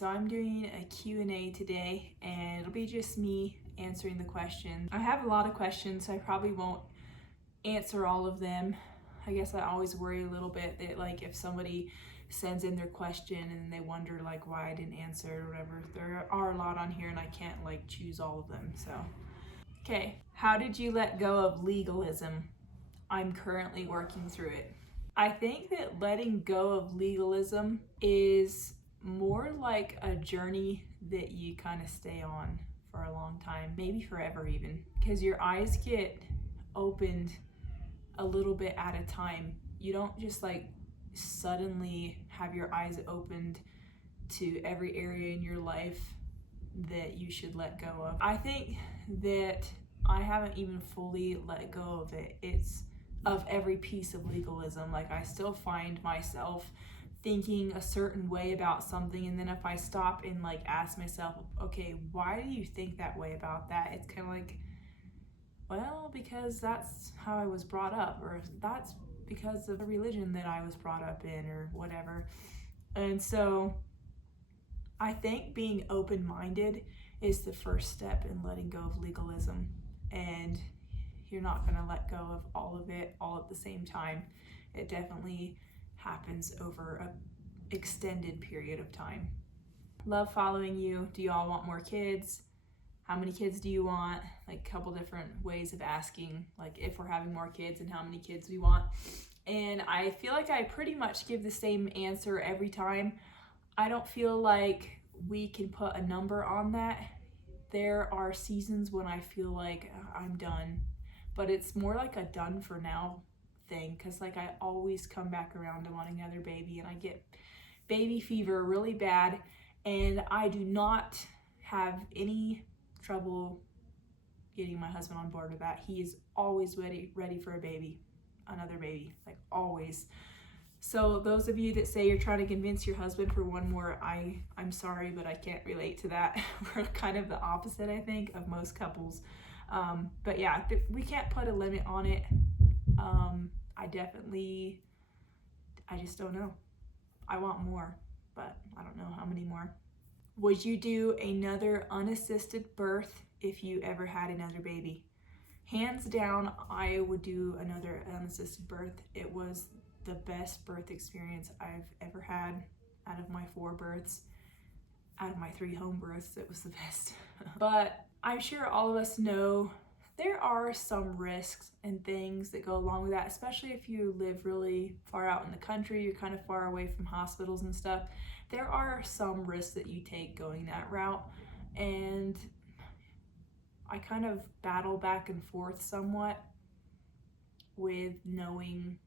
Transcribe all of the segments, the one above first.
so I'm doing a Q&A today, and it'll be just me answering the questions. I have a lot of questions, so I probably won't answer all of them. I guess I always worry a little bit that like if somebody sends in their question and they wonder like why I didn't answer it or whatever. There are a lot on here and I can't like choose all of them, so. Okay, how did you let go of legalism? I'm currently working through it. I think that letting go of legalism is more like a journey that you kind of stay on for a long time, maybe forever even, because your eyes get opened a little bit at a time. You don't just like suddenly have your eyes opened to every area in your life that you should let go of. I think that I haven't even fully let go of it. It's of every piece of legalism. Like I still find myself thinking a certain way about something, and then if I stop and like ask myself, okay, why do you think that way about that? It's kind of like, well, because that's how I was brought up, or that's because of the religion that I was brought up in, or whatever. And so I think being open-minded is the first step in letting go of legalism, and you're not going to let go of all of it all at the same time. It definitely happens over an extended period of time. Love following you. Do you all want more kids? How many kids do you want? Like a couple different ways of asking, like if we're having more kids and how many kids we want. And I feel like I pretty much give the same answer every time. I don't feel like we can put a number on that. There are seasons when I feel like I'm done, but it's more like a done for now thing, because like I always come back around to wanting another baby, and I get baby fever really bad, and I do not have any trouble getting my husband on board with that. He is always ready for a baby, another baby, like always. So those of you that say you're trying to convince your husband for one more, I'm sorry, but I can't relate to that. We're kind of the opposite, I think, of most couples. But yeah, we can't put a limit on it. I just don't know. I want more, but I don't know how many more. Would you do another unassisted birth if you ever had another baby? Hands down, I would do another unassisted birth. It was the best birth experience I've ever had out of my 4 births. Out of my 3 home births, it was the best. But I'm sure all of us know there are some risks and things that go along with that, especially if you live really far out in the country, you're kind of far away from hospitals and stuff. There are some risks that you take going that route, and I kind of battle back and forth somewhat with knowing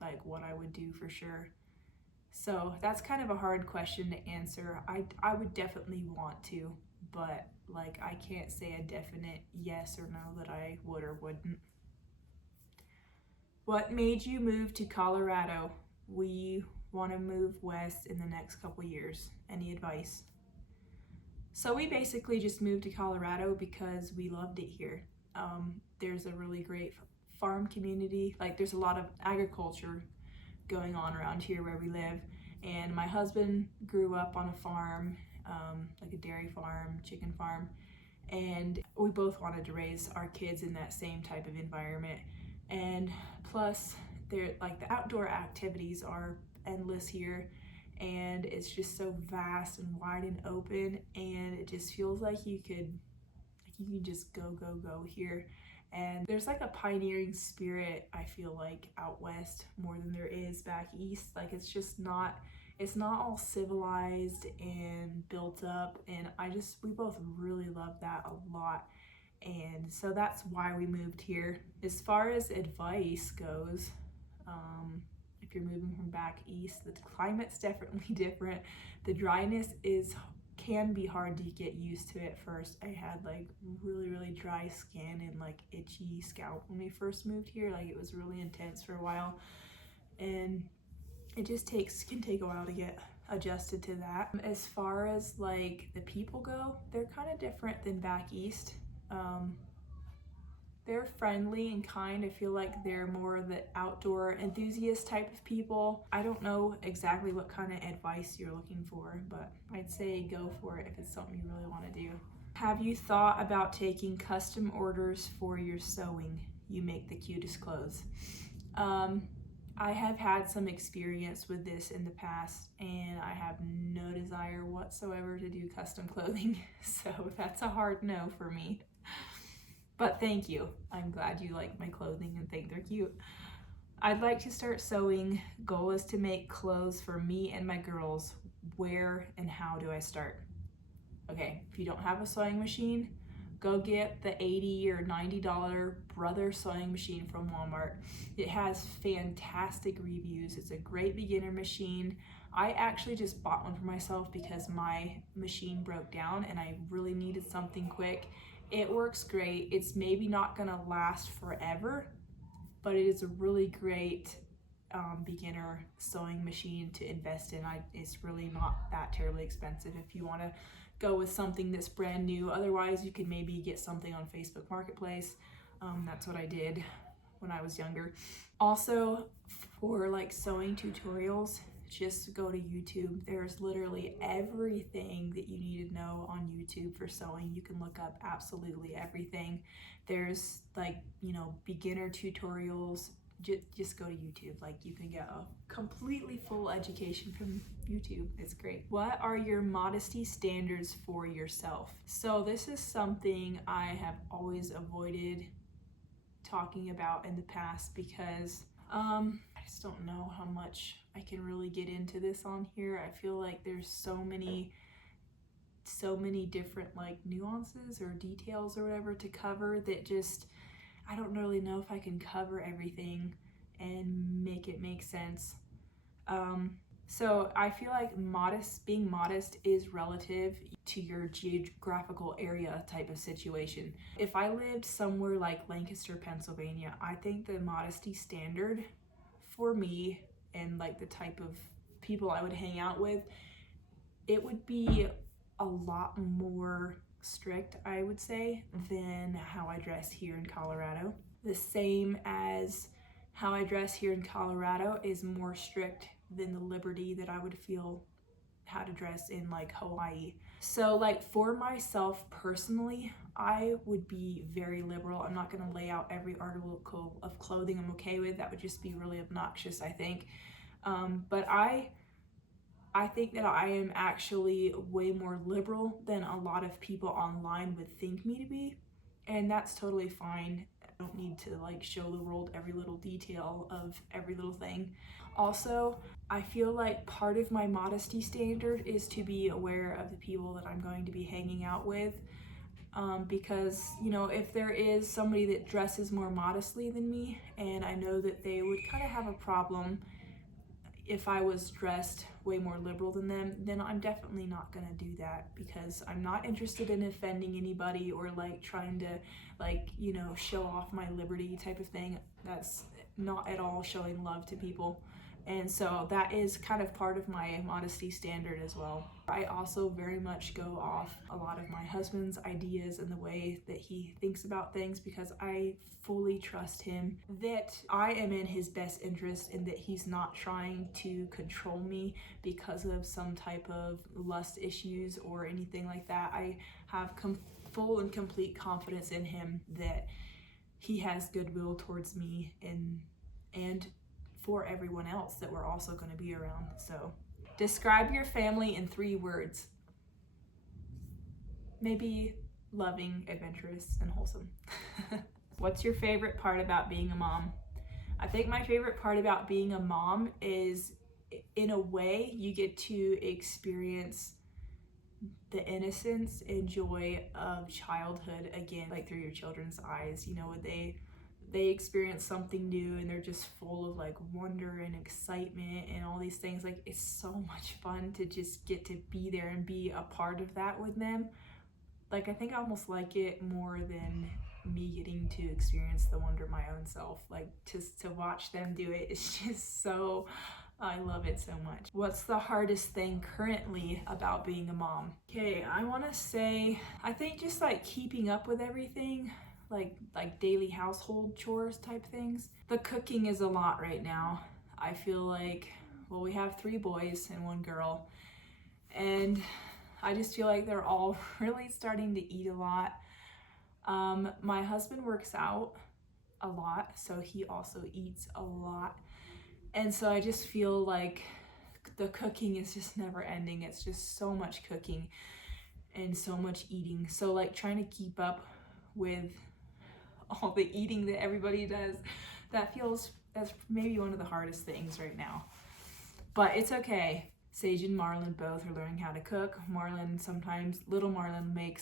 like what I would do for sure. So that's kind of a hard question to answer. I would definitely want to, but like I can't say a definite yes or no that I would or wouldn't. What made you move to Colorado? We want to move west in the next couple years. Any advice? So we basically just moved to Colorado because we loved it here. There's a really great farm community. Like there's a lot of agriculture going on around here where we live, and my husband grew up on a farm, like a dairy farm, chicken farm, and we both wanted to raise our kids in that same type of environment. And plus they're like the outdoor activities are endless here, and it's just so vast and wide and open, and it just feels like you can just go here. And there's like a pioneering spirit, I feel like, out west more than there is back east. Like it's not all civilized and built up, and we both really love that a lot. And so that's why we moved here. As far as advice goes, if you're moving from back east, the climate's definitely different. The dryness can be hard to get used to at first. I had like really dry skin and like itchy scalp when we first moved here. Like it was really intense for a while, and it just can take a while to get adjusted to that. As far as like the people go, they're kind of different than back east. They're friendly and kind. I feel like they're more the outdoor enthusiast type of people. I don't know exactly what kind of advice you're looking for, but I'd say go for it if it's something you really want to do. Have you thought about taking custom orders for your sewing? You make the cutest clothes. I have had some experience with this in the past, and I have no desire whatsoever to do custom clothing, so that's a hard no for me. But thank you. I'm glad you like my clothing and think they're cute. I'd like to start sewing. Goal is to make clothes for me and my girls. Where and how do I start? Okay, if you don't have a sewing machine, go get the $80 or $90 Brother sewing machine from Walmart. It has fantastic reviews. It's a great beginner machine. I actually just bought one for myself because my machine broke down and I really needed something quick. It works great. It's maybe not gonna last forever, but it is a really great beginner sewing machine to invest in. It's really not that terribly expensive if you wanna go with something that's brand new. Otherwise, you could maybe get something on Facebook Marketplace. That's what I did when I was younger. Also, for like sewing tutorials, just go to YouTube. There's literally everything that you need to know on YouTube for sewing. You can look up absolutely everything. There's like, beginner tutorials. Just go to YouTube. Like, you can get a completely full education from YouTube. It's great. What are your modesty standards for yourself? So this is something I have always avoided talking about in the past because I just don't know how much I can really get into this on here. I feel like there's so many different like nuances or details or whatever to cover that just I don't really know if I can cover everything and make it make sense. So I feel like being modest is relative to your geographical area type of situation. If I lived somewhere like Lancaster, Pennsylvania, I think the modesty standard for me and like the type of people I would hang out with, it would be a lot more strict, I would say, than how I dress here in Colorado. The same as how I dress here in Colorado is more strict than the liberty that I would feel how to dress in like Hawaii. So like for myself personally, I would be very liberal. I'm not gonna lay out every article of clothing I'm okay with. That would just be really obnoxious, I think. But I think that I am actually way more liberal than a lot of people online would think me to be, and that's totally fine. I don't need to like show the world every little detail of every little thing. Also, I feel like part of my modesty standard is to be aware of the people that I'm going to be hanging out with, because if there is somebody that dresses more modestly than me and I know that they would kind of have a problem if I was dressed way more liberal than them, then I'm definitely not gonna do that because I'm not interested in offending anybody or like trying to show off my liberty type of thing. That's not at all showing love to people. And so that is kind of part of my modesty standard as well. I also very much go off a lot of my husband's ideas and the way that he thinks about things because I fully trust him that I am in his best interest and that he's not trying to control me because of some type of lust issues or anything like that. I have full and complete confidence in him that he has goodwill towards me and for everyone else that we're also going to be around. So describe your family in 3 words. Maybe loving, adventurous, and wholesome. What's your favorite part about being a mom? I think my favorite part about being a mom is, in a way, you get to experience the innocence and joy of childhood again, like through your children's eyes. They experience something new and they're just full of like wonder and excitement and all these things. Like, it's so much fun to just get to be there and be a part of that with them. Like, I think I almost like it more than me getting to experience the wonder my own self. Like, just to watch them do it, it's just so, I love it so much. What's the hardest thing currently about being a mom? Okay, I want to say, I think just like keeping up with everything. like daily household chores type things. The cooking is a lot right now. I feel like, well, we have 3 boys and 1 girl, and I just feel like they're all really starting to eat a lot. My husband works out a lot, so he also eats a lot. And so I just feel like the cooking is just never ending. It's just so much cooking and so much eating. So like trying to keep up with all the eating that everybody does, that's maybe one of the hardest things right now. But it's okay. Sage and Marlon both are learning how to cook. Little Marlon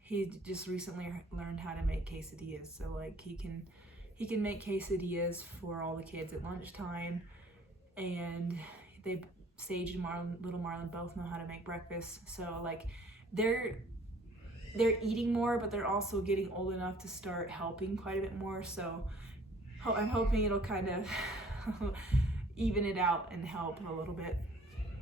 he just recently learned how to make quesadillas. So like he can make quesadillas for all the kids at lunchtime, and Sage and little Marlon both know how to make breakfast. So like they're eating more, but they're also getting old enough to start helping quite a bit more. So I'm hoping it'll kind of even it out and help a little bit.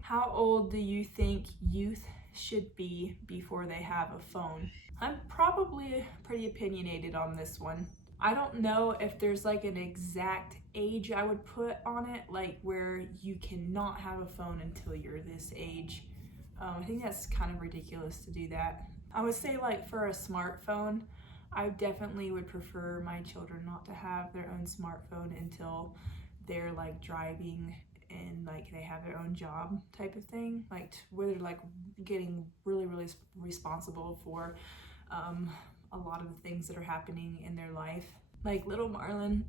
How old do you think youth should be before they have a phone? I'm probably pretty opinionated on this one. I don't know if there's like an exact age I would put on it, like where you cannot have a phone until you're this age. I think that's kind of ridiculous to do that. I would say like for a smartphone, I definitely would prefer my children not to have their own smartphone until they're like driving and like they have their own job type of thing, like where they're like getting really responsible for a lot of the things that are happening in their life. Like little Marlon,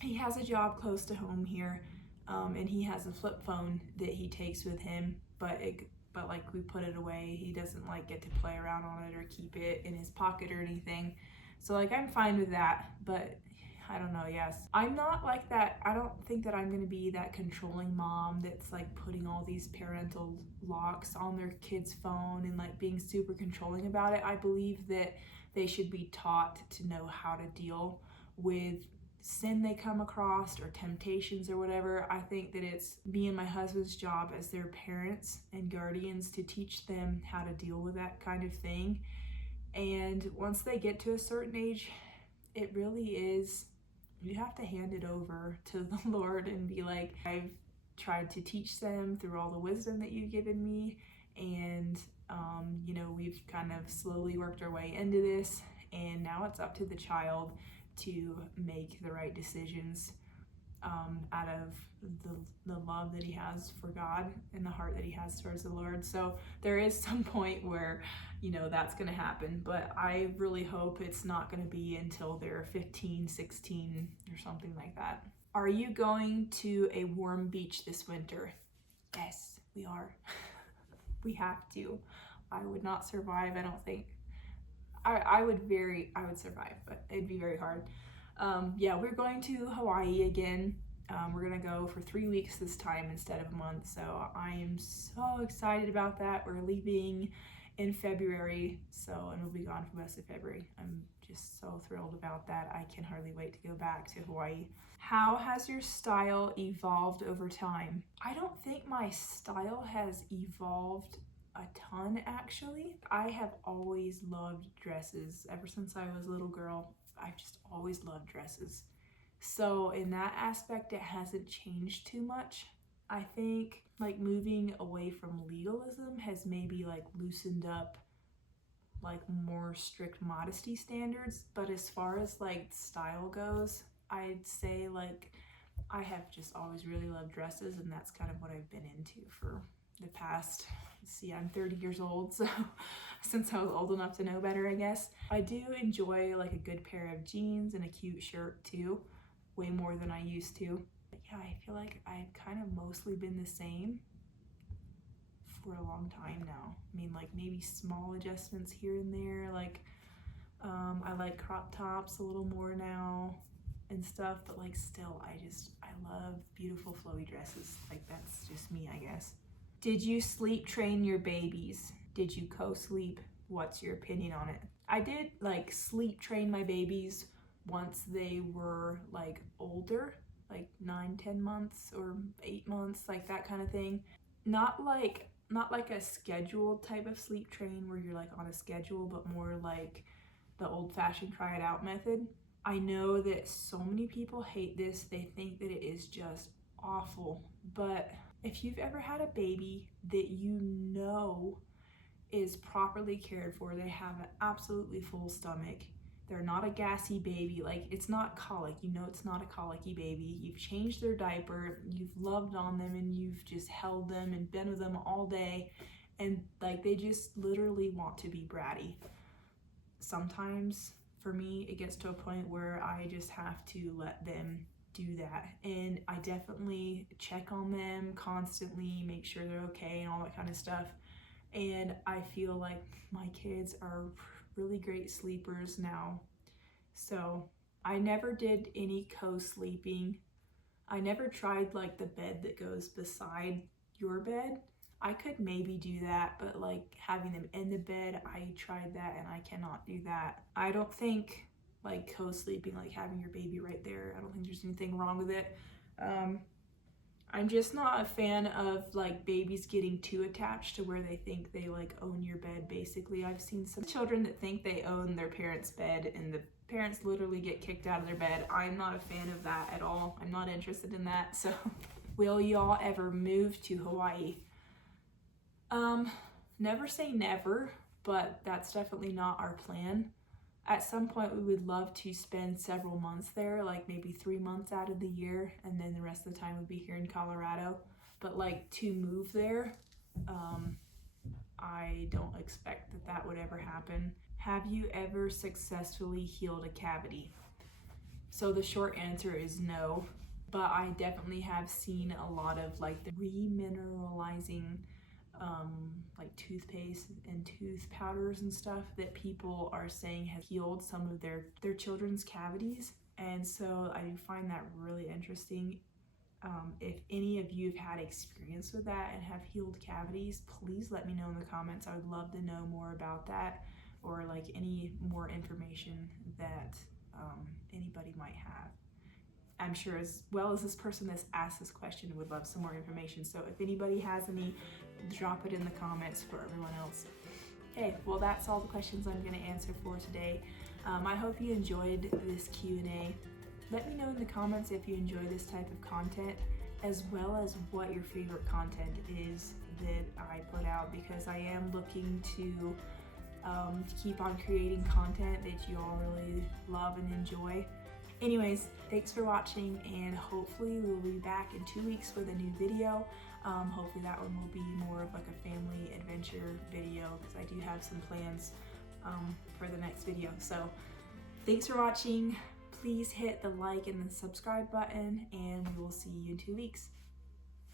he has a job close to home here, and he has a flip phone that he takes with him, but like we put it away. He doesn't like get to play around on it or keep it in his pocket or anything. So like I'm fine with that, but I don't know, yes. I'm not like that. I don't think that I'm gonna be that controlling mom that's like putting all these parental locks on their kid's phone and like being super controlling about it. I believe that they should be taught to know how to deal with sin they come across or temptations or whatever. I think that it's me and my husband's job as their parents and guardians to teach them how to deal with that kind of thing. And once they get to a certain age, it really is, you have to hand it over to the Lord and be like, I've tried to teach them through all the wisdom that you've given me, and we've kind of slowly worked our way into this, and now it's up to the child to make the right decisions out of the love that he has for God and the heart that he has towards the Lord. So there is some point where that's going to happen, but I really hope it's not going to be until they're 15, 16 or something like that. Are you going to a warm beach this winter? Yes, we are. We have to. I would not survive, I don't think. I would survive, but it'd be very hard. Yeah, we're going to Hawaii again. We're gonna go for 3 weeks this time instead of a month, so I am so excited about that. We're leaving in February, and we'll be gone for most of February. I'm just so thrilled about that. I can hardly wait to go back to Hawaii. How has your style evolved over time? I don't think my style has evolved a ton, actually. I have always loved dresses. Ever since I was a little girl, I've just always loved dresses. So in that aspect, it hasn't changed too much. I think like moving away from legalism has maybe like loosened up like more strict modesty standards. But as far as like style goes, I'd say like I have just always really loved dresses, and that's kind of what I've been into for the past, I'm 30 years old, so since I was old enough to know better, I guess. I do enjoy like a good pair of jeans and a cute shirt too, way more than I used to. But yeah, I feel like I've kind of mostly been the same for a long time now. I mean, like maybe small adjustments here and there, like I like crop tops a little more now and stuff, but like still I love beautiful flowy dresses. Like that's just me, I guess. Did you sleep train your babies? Did you co-sleep? What's your opinion on it? I did like sleep train my babies once they were like older, like 9-10 months or 8 months, like that kind of thing. Not like a scheduled type of sleep train where you're like on a schedule, but more like the old-fashioned try it out method. I know that so many people hate this. They think that it is just awful, but if you've ever had a baby that you know is properly cared for, they have an absolutely full stomach, they're not a gassy baby, like it's not colic, you know it's not a colicky baby, you've changed their diaper, you've loved on them, and you've just held them and been with them all day, and like they just literally want to be bratty. Sometimes for me it gets to a point where I just have to let them do that, and I definitely check on them constantly, make sure they're okay and all that kind of stuff. And I feel like my kids are really great sleepers now. So I never did any co-sleeping. I never tried like the bed that goes beside your bed. I could maybe do that, but like having them in the bed, I tried that and I cannot do that. I don't think like co-sleeping, like having your baby right there, I don't think there's anything wrong with it. I'm just not a fan of like babies getting too attached to where they think they like own your bed. Basically, I've seen some children that think they own their parents' bed and the parents literally get kicked out of their bed. I'm not a fan of that at all. I'm not interested in that. So will y'all ever move to Hawaii? Never say never, but that's definitely not our plan. At some point, we would love to spend several months there, like maybe 3 months out of the year, and then the rest of the time would be here in Colorado. But like to move there, I don't expect that that would ever happen. Have you ever successfully healed a cavity? So the short answer is no, but I definitely have seen a lot of like the remineralizing like toothpaste and tooth powders and stuff that people are saying has healed some of their children's cavities, and so I find that really interesting. If any of you have had experience with that and have healed cavities, please let me know in the comments. I would love to know more about that, or like any more information that anybody might have. I'm sure as well as this person that's asked this question would love some more information. So if anybody has any, drop it in the comments for everyone else. Okay, well that's all the questions I'm going to answer for today. I hope you enjoyed this Q&A. Let me know in the comments if you enjoy this type of content, as well as what your favorite content is that I put out, because I am looking to keep on creating content that you all really love and enjoy. Anyways, thanks for watching, and hopefully we'll be back in 2 weeks with a new video. Hopefully that one will be more of like a family adventure video, because I do have some plans for the next video. So thanks for watching. Please hit the like and the subscribe button, and we will see you in 2 weeks.